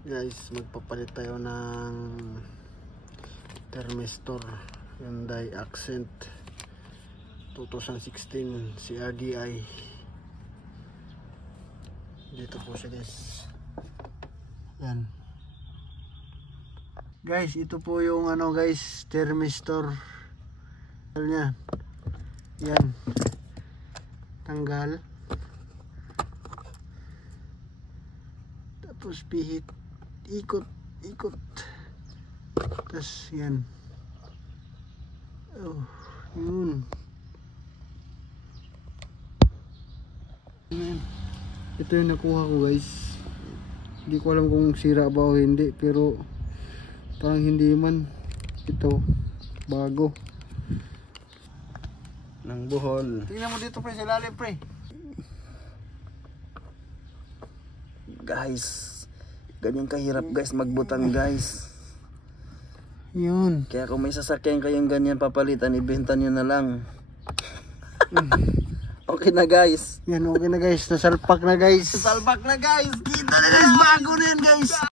Guys, magpapalit tayo ng thermistor Hyundai Accent 2016 CRDI. Dito po siya guys. Yan guys, ito po yung ano guys, thermistor niya. Yan, tanggal, tapos pihit, ikot, tapos yan. Oh, yun. Yan. Ito yung nakuha ko guys. Hindi ko alam kung sira ba o hindi, pero parang hindi man. Ito bago ng buhol. Tingnan mo dito pre, sa ilalim pre. Guys, ganyan kahirap guys magbutang guys. Yun. Kaya kung may sasakyan kayong ganyan papalitan, ibenta nyo na lang. Okay na guys. Yan, okay na guys. Nasalpak na guys. Nasalpak na guys. Kita na guys. Bago na yan guys.